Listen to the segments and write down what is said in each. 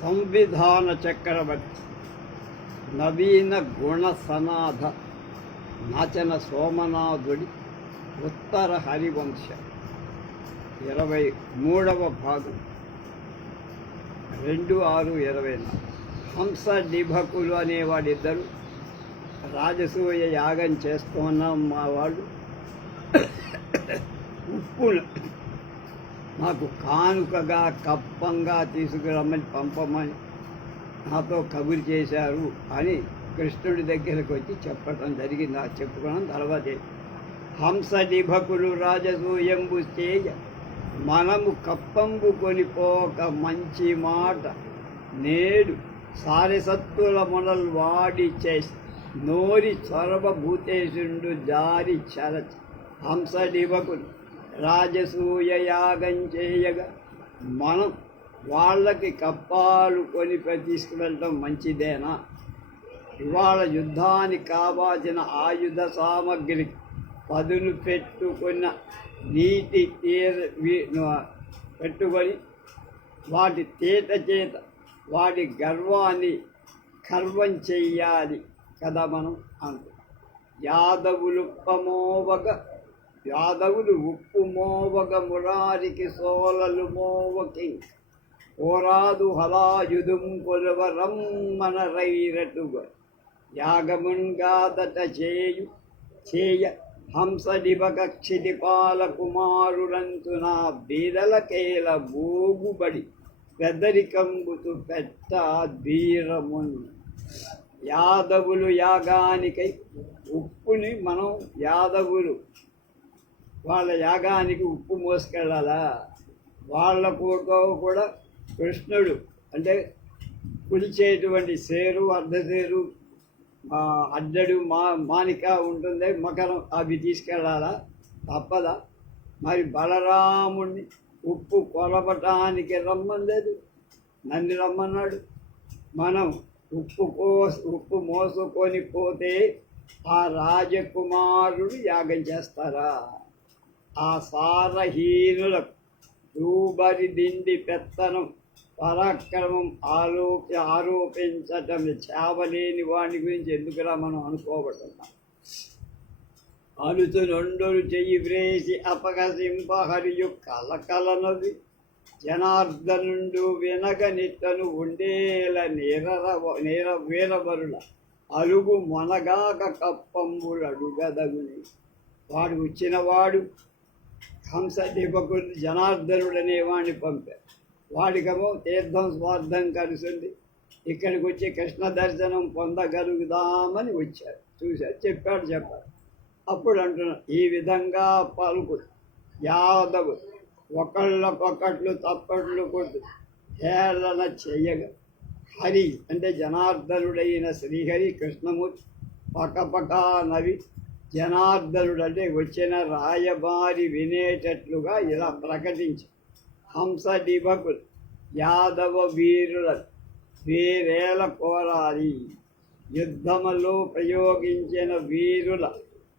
సంవిధాన చక్రవర్తి నవీన గుణ సనాథ నాచన సోమనాథుడి ఉత్తర హరివంశ 23వ భాగం 2624. హంస డిభకులు అనేవాడిద్దరు రాజసూయ యాగం చేస్తున్నాం. మా వాళ్ళు ఉప్పును నాకు కానుకగా కప్పంగా తీసుకురమ్మని పంపమని నాతో కబురు చేశారు అని కృష్ణుడి దగ్గరకు వచ్చి చెప్పడం జరిగింది. చెప్పుకున్నాం. తర్వాత హంస డిభకులు రాజసూయంబు చేయ మనము కప్పంబు కొనిపోక మంచి మాట నేడు సారెసత్తుల మొనల్ వాడి చేసి నోరి సర్వభూతేశుండు జారి చరచ. హంస డిభకులు రాజసూయ యాగం చేయగా మనం వాళ్ళకి కప్పాలు కొని తీసుకువెళ్ళటం మంచిదేనా? ఇవాళ యుద్ధానికి కావాల్సిన ఆయుధ సామగ్రి పదును పెట్టుకున్న నీటి పెట్టుకొని వాటి తేట చేత వాటి గర్వాన్ని కర్వం చెయ్యాలి కదా మనం అంటు. యాదవులు ఉప్పు మోవగ మురారికి సోలలు మోవకి ఓరాదు హలాయుధం కొలవ రమ్మన రైరటుగా యాగమున్గాదట చేయ హంస డిభకక్షితి పాల కుమారులంతు నా బీదలకేల బోగుబడి పెద్దరికంబుతు పెట్ట ధీరమున్. యాదవులు యాగానికై ఉప్పుని మనం యాదవులు వాళ్ళ యాగానికి ఉప్పు మోసుకెళ్ళాలా? వాళ్ళ కూడా కృష్ణుడు అంటే కులిచేటువంటి సేరు అర్ధసేరు అడ్డడు మానిక ఉంటుంది, మకరం, అవి తీసుకెళ్ళాలా? తప్పదా? మరి బలరాముడిని ఉప్పు కొలపటానికి రమ్మలేదు, నన్ను రమ్మన్నాడు. మనం ఉప్పు మోసుకొని పోతే ఆ రాజకుమారుడు యాగం చేస్తారా? ఆ సారహీనులకు దూబరి దిండి పెత్తనం పరాక్రమం ఆరోపించటం చావలేని వాడి గురించి ఎందుకురా మనం అనుకోబడుతున్నాం. అనుతునొండరు చెయ్యి వ్రేసి అపకసింపహరియు కలకలనది జనార్దనుండు వినగనిట్టను ఉండేల వీరవరుల అలుగు మొనగాక కప్పంబులు అడుగదగుని. వాడు వచ్చినవాడు హంస డిభకుడు జనార్దనుడనే వాడిని పంపారు. వాడికేమో తీర్థం స్వార్థం కలిసింది. ఇక్కడికి వచ్చి కృష్ణ దర్శనం పొందగలుగుదామని వచ్చారు. చూశారు, చెప్పారు. అప్పుడు అంటున్నారు, ఈ విధంగా పలుకు యాదవు ఒకళ్ళకొకట్లు తప్పట్లు కొట్టు హేళన చెయ్యగా హరి అంటే జనార్దనుడైన శ్రీహరి కృష్ణమూర్తి పకపకా నవి జనార్దనుడు అంటే వచ్చిన రాయబారి వినేటట్లుగా ఇలా ప్రకటించి హంస డిభకులు యాదవ వీరుల వీరేల కోరాలి. యుద్ధములో ప్రయోగించిన వీరుల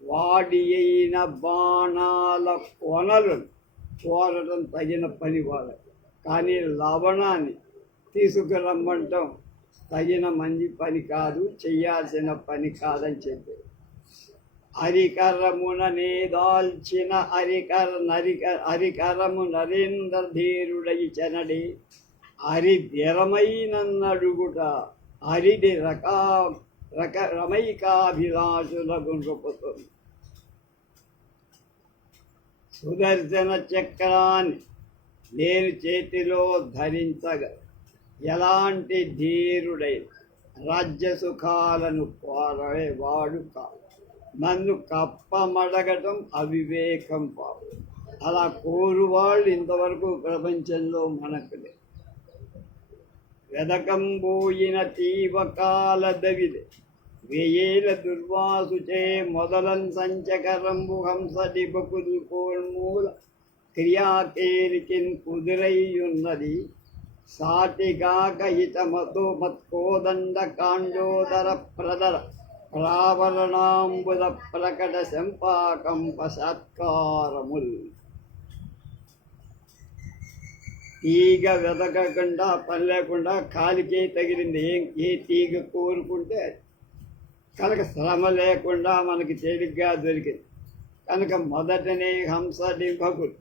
వాడి అయిన బాణాల కొనలను కోరటం తగిన పని వాళ్ళకి, కానీ లవణాన్ని తీసుకురమ్మంటాం తగిన మంచి పని కాదు, చెయ్యాల్సిన పని కాదని చెప్పారు. హరికరమున నేదాల్చిన హరికరము నరేంద్ర ధీరుడై చెనడి హరి ధిరమైనడుగుట హరిడి రమైకాభిలాషుల గుండ్రపుతుంది. సుదర్శన చక్రాన్ని నేను చేతిలో ధరించగా ఎలాంటి ధీరుడై రాజ్య సుఖాలను కోరేవాడు కాదు. నన్ను కప్పమడగటం అవివేకం పాడు. అలా కోరువాళ్ళు ఇంతవరకు ప్రపంచంలో మనకు లేదు. వెదకంబోయిన తీవకాల దవిదే వేయేల దుర్వాసుచే మొదలం సంచకరంబు హంస డిభకులు కోల్మూల క్రియాకేలికిన్ కుదురైయున్నది సాటిగాక హితమతో మత్కోదండ కాండోదర ప్రదర ప్రావరణాంబుద ప్రకట శంపాకంప సత్కారముల్. తీగ వెతకకుండా పని లేకుండా కాలికే తగిలింది. ఏ తీగ కోరుకుంటే అది. కనుక శ్రమ లేకుండా మనకి తేలిగ్గా దొరికింది. కనుక మొదటనే హంస డింభకుడు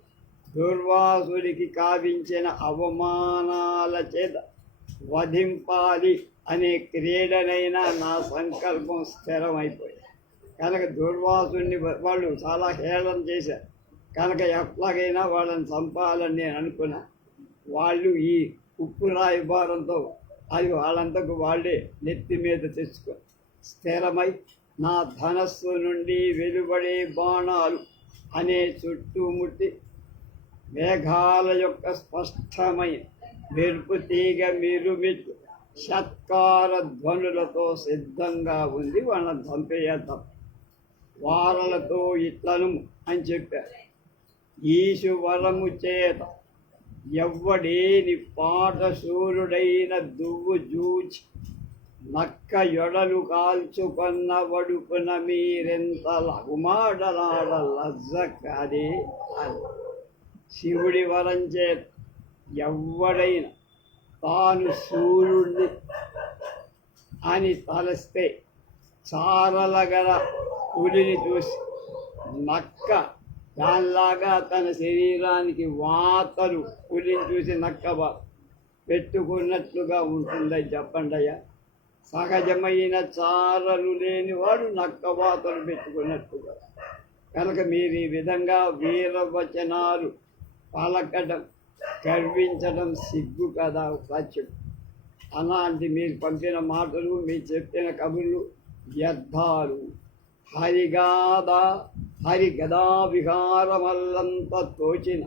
దుర్వాసుడికి కావించిన అవమానాల చేత వధింపాలి అనే క్రీడనైనా నా సంకల్పం స్థిరమైపోయింది. కనుక దుర్వాసుని వాళ్ళు చాలా హేళన చేశారు. కనుక ఎట్లాగైనా వాళ్ళని చంపాలని నేను అనుకున్నా. వాళ్ళు ఈ ఉప్పు రాయి భారంతో అది వాళ్ళంతకు వాళ్ళే నెత్తి మీద తెచ్చుకో స్థిరమై నా ధనస్సు నుండి వెలువడే బాణాలు అనే చుట్టుముట్టి మేఘాల యొక్క స్పష్టమైన మెరుపు తీగ మిరుమిట్లు షత్కార ధ్వనులతో సిద్ధంగా ఉంది. వాళ్ళని చంపేద్దాం వారలతో ఇట్లను అని చెప్పారు. ఈశు వరము చేత ఎవ్వడేని పాఠశూరుడైన దువ్వు జూచి నక్క యొడలు కాల్చుకొన్న వడుపున మీరెంత లగుమాడలాడ లజ్జ కాదే అని. శివుడి వరం చేత ఎవ్వడైనా తాను సూర్యుడిని అని తలస్తే చారలగల పులిని చూసి నక్క దానిలాగా తన శరీరానికి వాతలు పులిని చూసి నక్క పెట్టుకున్నట్లుగా ఉంటుందని చెప్పండి అయ్యా. సహజమైన చారలు లేనివాడు నక్క వాతలు పెట్టుకున్నట్టుగా. కనుక మీరు ఈ విధంగా వీరవచనాలు పలకడం గర్వించడం సిగ్గు కదా సత్యం. అలాంటి మీరు పంపిన మాటలు మీరు చెప్పిన కబుర్లు వ్యర్థాలు. హరిగదా విహారమల్లంత తోచిన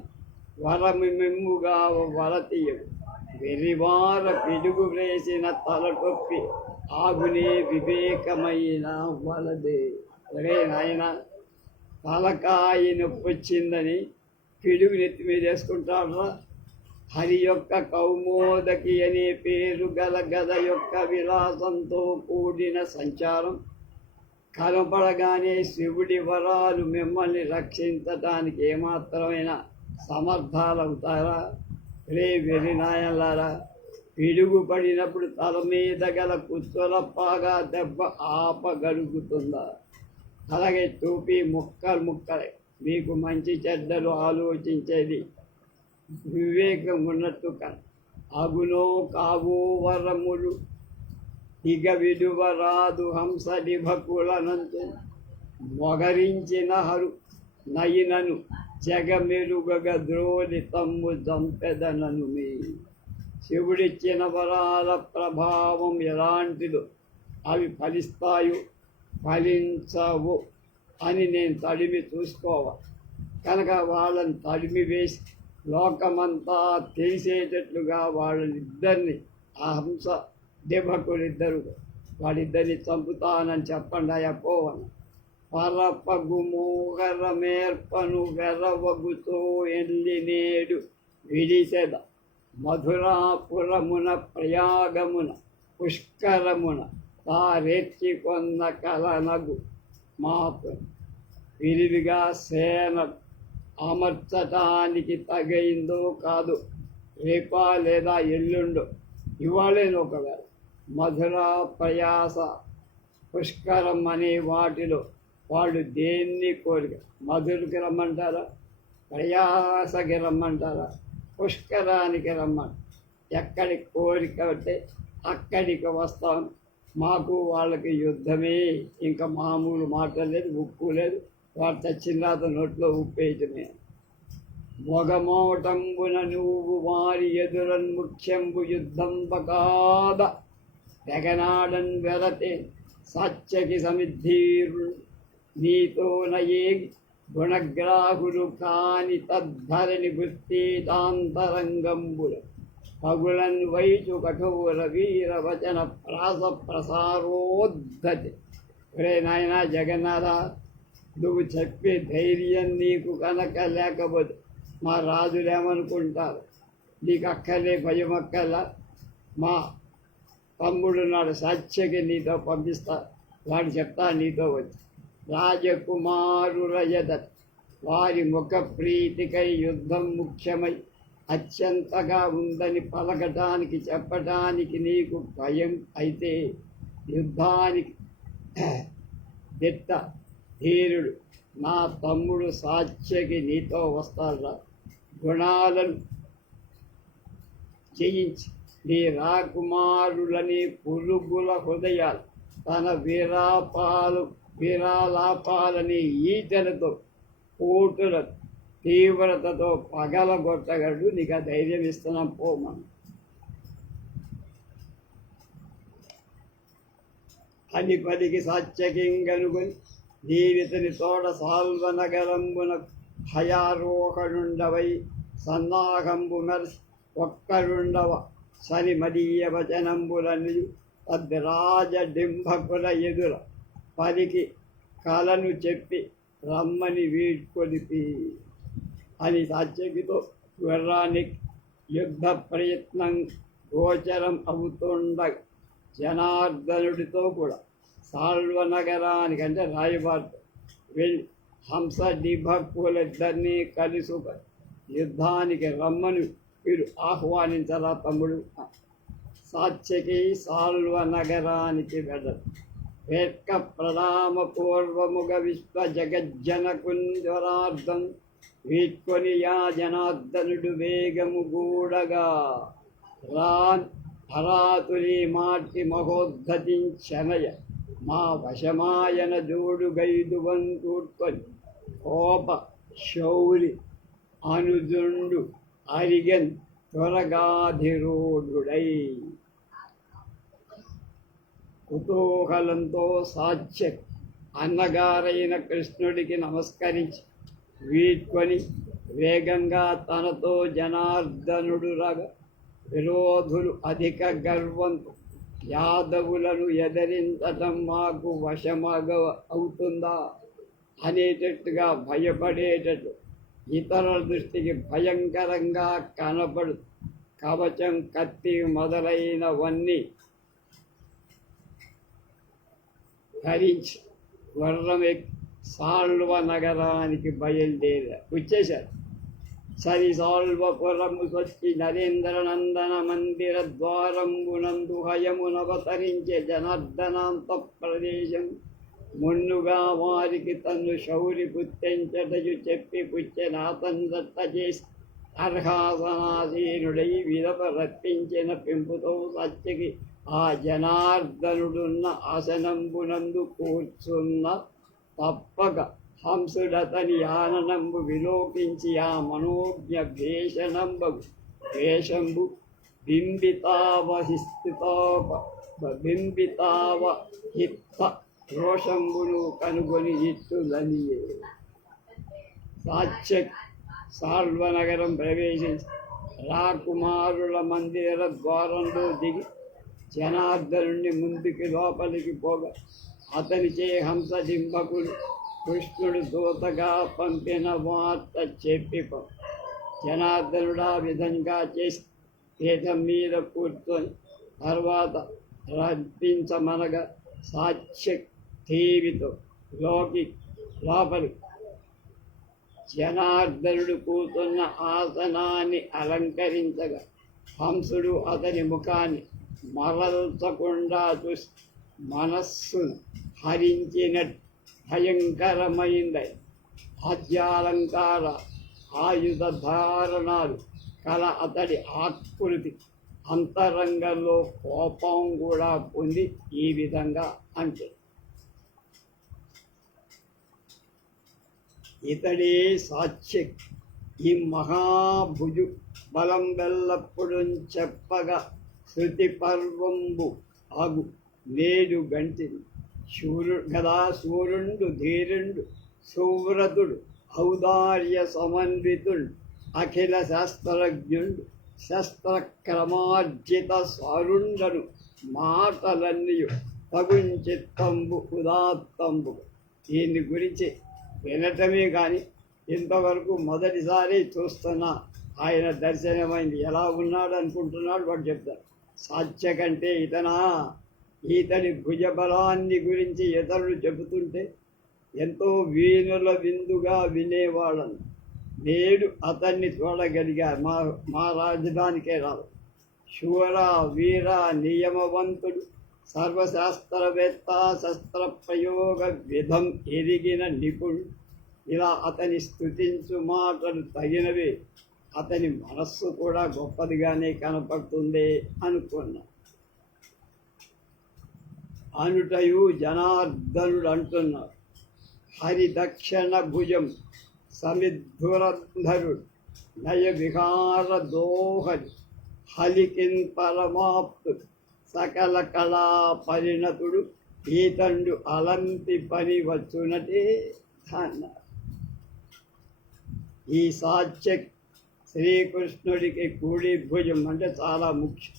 వరమి మెమ్ముగా వరతీయడు వెరివార పిడుగు వేసిన తలటొప్పి ఆగునే వివేకమైన వలదే. ఒరే నాయన, తలకాయ నొప్పి వచ్చిందని పిడుగు నెత్తి మీద వేసుకుంటారా? హరి యొక్క కౌమోదకి అనే పేరు గల గద యొక్క విలాసంతో కూడిన సంచారం కనపడగానే శివుడి వరాలు మిమ్మల్ని రక్షించటానికి ఏమాత్రమైన సమర్థాలవుతారా? రే వెరినాయలారా, పిడుగు పడినప్పుడు తల మీద గల కుచ్చులప్పాగా దెబ్బ ఆపగలుగుతుందా? అలాగే టోపీ ముక్కలే. మీకు మంచి చెడ్డలు ఆలోచించేది వివేకం ఉన్నట్టు అగునో కావో వరములు ఇక విడువరాదు హంస డిభకులనంతు మొగరించిన హరు నయినను జగమెరుగగ ద్రోలి తమ్ము జంపెదనను మీ. శివుడిచ్చిన వరాల ప్రభావం ఎలాంటిదో అవి ఫలిస్తాయో ఫలించవు అని నేను తడిమి చూసుకోవాలి. కనుక వాళ్ళని తడిమి వేసి లోకమంతా తెలిసేటట్లుగా వాళ్ళిద్దరిని ఆ హంస దిభకులిద్దరు వాళ్ళిద్దరిని చంపుతానని చెప్పండి అయ్యపోవను. పరపగు మోగర మేర్పను వెరవగుతో ఎల్లి నేడు విడిసెద మధురాపురమున ప్రయాగమున పుష్కరమున తారెచ్చి కొన్న కలనగు మాపు విరివిగా సేన అమర్చటానికి తగైందో కాదు. రేపా లేదా ఎల్లుండో ఇవాళేనో ఒకవేళ మధుర ప్రయాస పుష్కరం అనే వాటిలో వాళ్ళు దేన్ని కోరిక మధురకి రమ్మంటారా, ప్రయాసకి రమ్మంటారా, పుష్కరానికి రమ్మంటారు. ఎక్కడి కోరిక అంటే అక్కడికి వస్తాం. మాకు వాళ్ళకి యుద్ధమే, ఇంకా మామూలు మాట లేదు, ఉప్పు లేదు. వాడు చచ్చిన తర్వాత నోట్లో ఉప్పేయటమే. మొగమోటంబున నువ్వు వారి ఎదురన్ ముఖ్యంబు యుద్ధం బకాద తెగనాడన్ వెరతే సత్యకి సమిద్ధీరు నీతో నయేగి గుణగ్రాహులు కాని తద్ధరణి వృత్తీతాంతరంగంబుల పగులన్ వైచు కఠోర వీర వచన ప్రాస ప్రసారోద్ధతి. ఒరే నాయన జగన్నాథ, నువ్వు చెప్పే ధైర్యం నీకు కనుక లేకపోతే మా రాజులు ఏమనుకుంటారు? నీకు అక్కర్లే, భయం అక్కర్లా. మా తమ్ముడు నాడు సత్యకి నీతో పంపిస్తా, వాడు చెప్తా నీతో వచ్చి. రాజకుమారుల ఎదట వారి ముఖ ప్రీతికై యుద్ధం ముఖ్యమై అత్యంతగా ఉందని పలకటానికి చెప్పటానికి నీకు భయం అయితే యుద్ధానికి దిట్ట ధీరుడు నా తమ్ముడు సాత్యకి నీతో వస్తారా. గుణాలను జయించి నీ రాకుమారులని పురుగుల హృదయాలు తన వీరాలాపాలని ఈటలతో కోటుల తీవ్రతతో పగలగొట్టగలడు. నీకు ఆ ధైర్యం ఇస్తున్నాం పోమను అని పలికి సాత్యకింగనుకొని దీనితని తోడ సాల్వ నగరంబున భయారోహణుండవై సన్నాహంబు మెరసి ఒక్కరుండవ శని మదీయ వచనంబులని తద్రాజడింభకుల ఎదుర పలికి కలను చెప్పి రమ్మని వీడ్కొలిపి అని సాత్యకితో గుర్రానికి యుద్ధ ప్రయత్నం గోచరం అవుతుండగా జనార్దనుడితో కూడా సాల్వ నగరానికి అంటే రాయబార్తో వెళ్ళి హంస డిభక్కులిద్దరినీ కలిసి యుద్ధానికి రమ్మని వీడు ఆహ్వానించరా తమ్ముడు. సాత్యకి సాల్వ నగరానికి వెళ్ళదు. వేట్క ప్రణామ పూర్వముగ విశ్వ జగజ్జనకుంజరార్థం వీడ్కొని యా జనార్దనుడు వేగము గూడగా రాన్ హరాతులి మాటి మహోద్ధతించనయ మా వశమాయన జోడు గైదువంతూర్కొని కోప శౌరి అనుజుండు అరిగన్ త్వరగాధిరూఢుడై. కుతూహలంతో సాత్య అన్నగారైన కృష్ణుడికి నమస్కరించి వీడ్కొని వేగంగా తనతో జనార్దనుడు రగ విరోధులు అధిక గర్వంతో యాదవులను ఎదిరించటం మాకు వశమగ అవుతుందా అనేటట్టుగా భయపడేటట్టు ఇతరుల దృష్టికి భయంకరంగా కనపడు కవచం కత్తి మొదలైనవన్నీ ధరించి గుర్రం సాల్వ నగరానికి వచ్చేశారు. సరి సాల్వపురము స్వచ్చి నరేంద్రనందన మందిర ద్వారంబునందు హయమునవతరించే జనార్దనాంత ప్రదేశం మున్నుగా వారికి తన్ను శౌరి పుత్తెంచటయు చెప్పి పుచ్చెనాతందట్ట చేసి అర్హాసనాసీనుడై విదప రప్పించిన పెంపుతో సత్యకి ఆ జనార్దనుడున్న ఆసనంబునందు కూర్చున్న తప్పక హంసుడతని ఆననంబు విలోకించి ఆ మనోజ్ఞ వేషంబు బింబితావహిత రోషంబును కనుగొని ఇట్టులనియే. సాత్య సాల్వనగరం ప్రవేశించి రాకుమారుల మందిర ద్వారంలో దిగి జనార్దనుని ముందుకి లోపలికి పోగా అతనిచే హంసడింబకులు కృష్ణుడు దూతగా పంపిన వార్త చెప్పి జనార్దనుడు ఆ విధంగా చేసి పీఠం మీద కూర్చొని తర్వాత రప్పించమనగా సాత్య టీవితో లోపలి జనార్దనుడు కూర్చున్న ఆసనాన్ని అలంకరించగా హంసుడు అతని ముఖాన్ని మరల్చకుండా చూసి మనస్సును హరించినట్టు భయంకరమైంది. ఆద్యాలంకార ఆయుధ ధారణాలు కల అతడి ఆకృతి అంతరంగంలో కోపం కూడా పొంది ఈ విధంగా అంటే ఇతడే సాత్య ఈ మహాభుజు బలం వెల్లప్పుడు చెప్పగా శృతి పర్వంబు ఆగు నేడు గంటిని సూర్యుండు ధీరుండు సువ్రతుడు ఔదార్య సమన్వితుడు అఖిల శాస్త్రజ్ఞుడు శస్త్రక్రమార్జిత సారుండను మాటలన్నీ తగుంచిత్తంబు ఉదాత్తంబు. దీని గురించి వినటమే కానీ ఇంతవరకు మొదటిసారి చూస్తున్నా. ఆయన దర్శనమైంది. ఎలా ఉన్నాడు అనుకుంటున్నాడు వాడు చెప్తారు. సాత్య కంటే ఇతని భుజబలాన్ని గురించి ఇతరులు చెబుతుంటే ఎంతో వీణుల విందుగా వినేవాళ్ళను. నేడు అతన్ని చూడగలిగారు. మా రాజధానికే రాదు. శూర వీర నియమవంతుడు, సర్వశాస్త్రవేత్త, శస్త్ర ప్రయోగ విధం ఎరిగిన నిపుణుడు. ఇలా అతని స్తుతించు మాటలు తగినవి. అతని మనస్సు కూడా గొప్పదిగానే కనపడుతుంది అనుకున్నా. అనుటయు జనార్దనుడు అంటున్నారు. హరి దక్షిణ భుజం సమిద్ధురంధరుడు, నయ విహార దోహరి, హలికిన్ పరమాప్తుడు, సకల కళా పరిణతుడు, ఈతండు అలంటి పని వచ్చునటే అన్నారు. ఈ సాత్య శ్రీకృష్ణుడికి కూడి భుజం అంటే చాలా ముఖ్యం.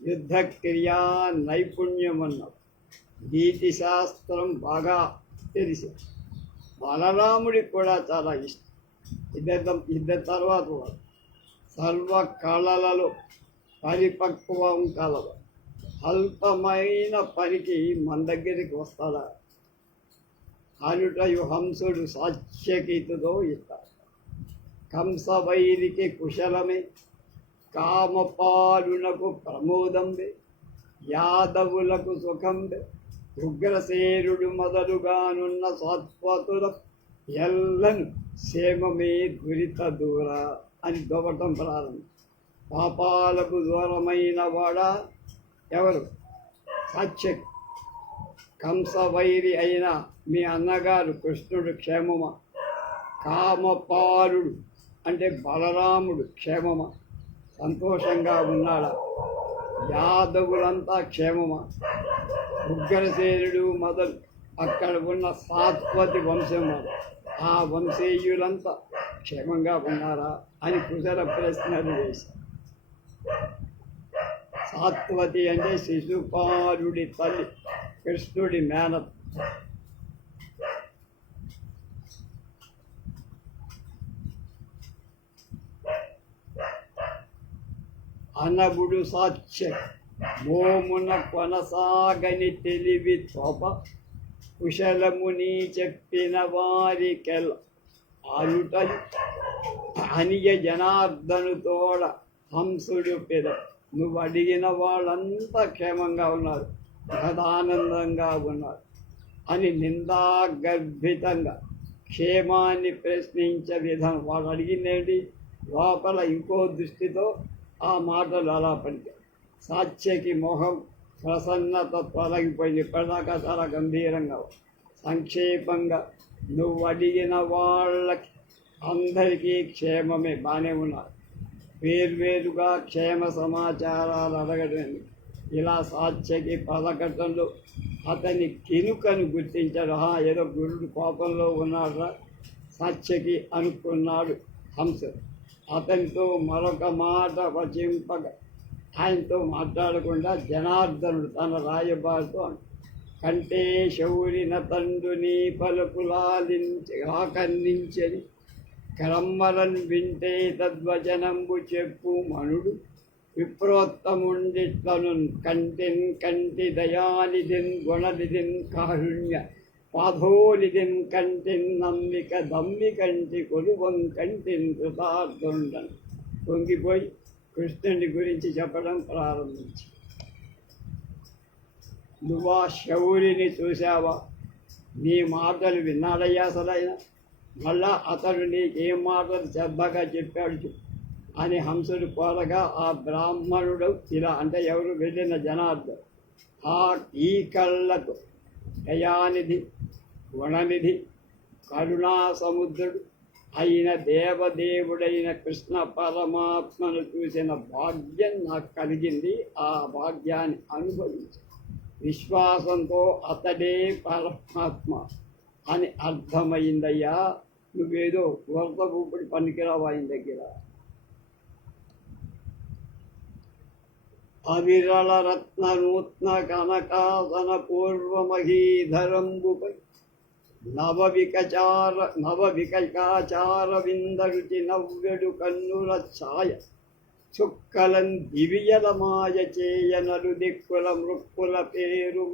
యుద్ధ క్రియా నైపుణ్యం అన్నారు. నీతి శాస్త్రం బాగా తెలిసి బలరాముడికి కూడా చాలా ఇష్టం. ఇద్దరు తర్వాత వాడు సర్వ కళలలో పరిపక్వం కలదు. అల్పమైన పనికి మన దగ్గరికి వస్తాడా? అనుటయు హంసుడు సాత్యకీతుతో ఇస్తాడు. కంసవైరికి కుశలమే, కామపాలునకు ప్రమోదంబే, యాదవులకు సుఖంబే, ఉగ్రసేనుడు మొదలుగానున్న సాత్వతుల ఎల్లను క్షేమమే దురిత దూర అని దొవటం ప్రారంభం. పాపాలకు దూరమైన వాడా ఎవరు? సాత్యకి. కంసవైరి అయిన మీ అన్నగారు కృష్ణుడు క్షేమమా? కామపాలుడు అంటే బలరాముడు క్షేమమా? సంతోషంగా ఉన్నాడా? యాదవులంతా క్షేమమా? ఉగ్రసేనుడు మొదలు అక్కడ ఉన్న సాత్వతి వంశం ఆ వంశీయులంతా క్షేమంగా ఉన్నారా అని కుశల ప్రశ్నలు వేశారు. సాత్వతి అంటే శిశుపాలుడి తల్లి, కృష్ణుడి మేనత్. అనబుడు సాత్య మోమున కొనసాగని తెలివి తోప, కుశలముని చెప్పిన వారికెల్ ఆలుటలు అనియ జనార్దను తోడ హంసుడు పెద. నువ్వు అడిగిన వాళ్ళంతా క్షేమంగా ఉన్నారు, ప్రధానందంగా ఉన్నారు అని నిందాగర్భితంగా క్షేమాన్ని ప్రశ్నించే విధం. వాడు అడిగిందేంటి? లోపల ఇంకో దృష్టితో ఆ మాటలు అలా పలికారు. సాత్యకి మొహం ప్రసన్నత తొలగిపోయింది. ఇప్పటిదాకా చాలా గంభీరంగా సంక్షేపంగా నువ్వు అడిగిన వాళ్ళకి అందరికీ క్షేమమే, బాగానే ఉన్నారు. వేర్వేరుగా క్షేమ సమాచారాలు అడగడం. ఇలా సాత్యకి పలకటంలో అతని కినుకను గుర్తించాడు. ఏదో గురుడు కోపంలో ఉన్నాడురా సాత్యకి అనుకున్నాడు హంస. అతనితో మరొక మాట వచింపగా ఆయనతో మాట్లాడకుండా జనార్దనుడు తన రాయబారితో కంటే శౌరిన తండ్రుని పలుకులాలించి ఆకర్ణించని క్రమ్మరన్ వింటే తద్వచనంబు చెప్పు మనుడు. విప్రోత్తముండిట్లను కంటిన్ కంటి దయానిధిన్ గుణనిధిన్ కారుణ్య పాధోనిధిన్ కంటిన్ నమ్మిక దమ్మి కంటి కొలువం కంటిన్ కృతార్థుండను. పొంగిపోయి కృష్ణుని గురించి చెప్పడం ప్రారంభించి, నువ్వా శౌరిని చూశావా? నీ మాటలు విన్నాడయ్యా అసలైనా? మళ్ళా అతడు నీకేం మాటలు శ్రద్ధగా చెప్పాడు అని హంసుడు కోరగా ఆ బ్రాహ్మణుడు ఇలా అంటే ఎవరు? వెళ్ళిన జనార్దన్. ఈ కళ్ళకు దయానిధి, గుణనిధి, కరుణా సముద్రుడు అయిన దేవదేవుడైన కృష్ణ పరమాత్మను చూసిన భాగ్యం నాకు కలిగింది. ఆ భాగ్యాన్ని అనుభవించు. విశ్వాసంతో అతడే పరమాత్మ అని అర్థమైందయ్యా. నువ్వేదో వరద ఊపిడి పనికిరావు ఆయన దగ్గర. అవిరళ రత్న నూత్న కనకాసన పూర్వమహీధరంబుపై నవవికచార విందరుచి నవ్వెడు కన్నుల ఛాయ చుక్కలం దివ్యల మాయ చేయనలు దిక్కుల మృక్కుల పేరు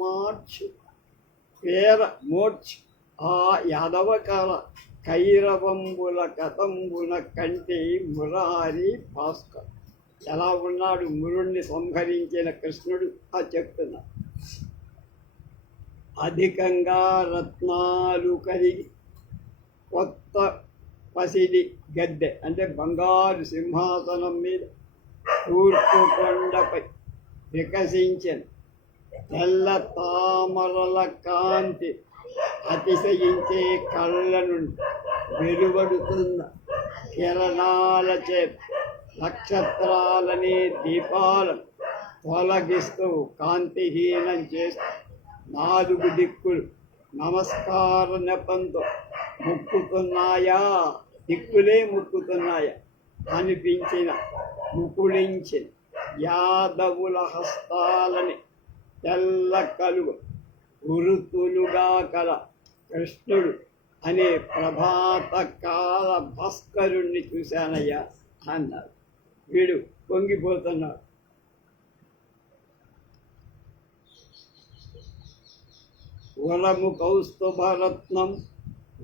మోడ్చి ఆ యాదవ కైరవంబుల కథంబున కంటి మురారి భాస్కర్. ఎలా ఉన్నాడు మురుణ్ణి సంహరించిన కృష్ణుడు చెప్తున్నాడు. అధికంగా రత్నాలు కలిగి కొత్త పసిడి గద్దె అంటే బంగారు సింహాసనం మీద తూర్పు కొండపై వికసించిన తెల్ల తామరల కాంతి అతిశయించే కళ్ళ నుండి వెలువడుతున్న కిరణాల చేత నక్షత్రాలని దీపాలను తొలగిస్తూ కాంతిహీనం చేస్తూ 4 దిక్కులు నమస్కార నెపంతో మొక్కుతున్నాయా, దిక్కులే మొక్కుతున్నాయా అనిపించిన ముకుళించిన యాదవుల హస్తాలని తెల్ల కలువ గురుతులుగా కల కృష్ణుడు అనే ప్రభాత కాల భాస్కరుణ్ణి చూశానయ్యా అన్నారు. వీడు పొంగిపోతున్నాడు. వరము కౌస్తుభరత్నం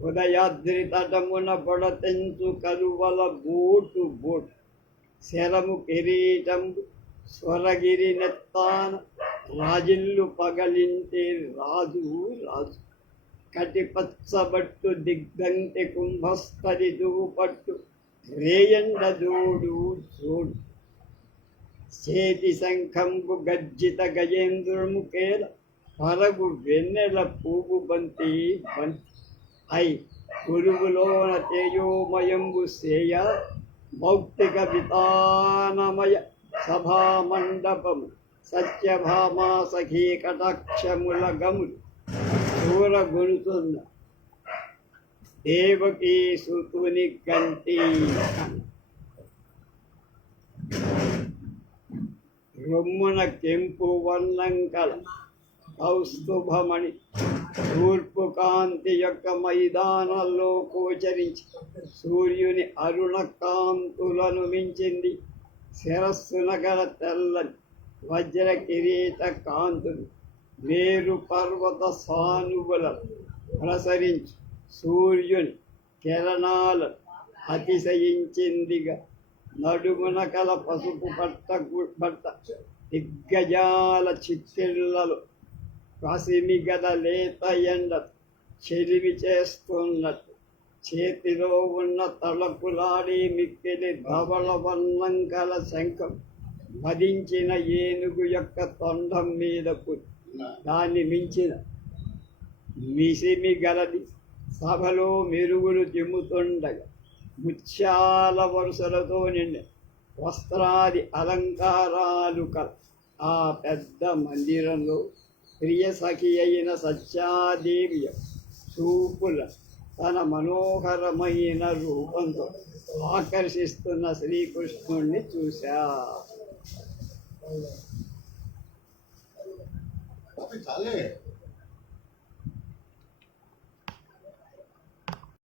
ఉదయాద్రి తటమున పొడతెంచు కలువల బోటు బోటు శరము కిరీటంబు స్వరగిరి నెత్తాన రాజిల్లు పగలింటే రాజు రాజు కటిపచ్చబట్టు దిగ్గంటి కుంభస్థలి దూపట్టు రేయండ జోడు జోడు చేతి శంఖంబు గర్జిత గజేంద్రముఖేల పరగు వెన్నెల పువ్వు బంతి బంతి అయి గురువులోన తేజోమయంబు సేయ భౌతిక వితానమయ సభామండపము సత్యభామా సఖీ కటాక్షముల గములు చూరగొలుతున్న దేవకీ సుతుని కంటి రొమ్మున కెంపు వర్ణంకల కౌస్తుభమణి తూర్పు కాంతి యొక్క మైదానంలో గోచరించి సూర్యుని అరుణ కాంతులను మించింది. శిరస్సున గల తెల్లని వజ్ర కిరీట కాంతులు మేరు పర్వత సానువుల ప్రసరించి సూర్యుని కిరణాలను అతిశయించిందిగా. నడుమున కల పసుపు బట్ట దిగ్గజాల చిత్తిళ్లలో కసిమి గద లేత ఎండ చెరివి చేస్తున్నట్టు చేతిలో ఉన్న తలపులాడి మిక్కిలి ధవళ వర్ణం గల శంఖం వధించిన ఏనుగు యొక్క తొండం మీద దాన్ని మించిన మిసిమి గలది సభలో మెరుగులు దిమ్ముతుండగా ముత్యాల వరుసలతో నిండి వస్త్రాది అలంకారాలు కల ఆ పెద్ద మందిరంలో ప్రియ సఖి అయిన సత్యాదేవి చూపుల తన మనోహరమైన రూపంతో ఆకర్షిస్తున్న శ్రీకృష్ణుణ్ణి చూశా. చాలే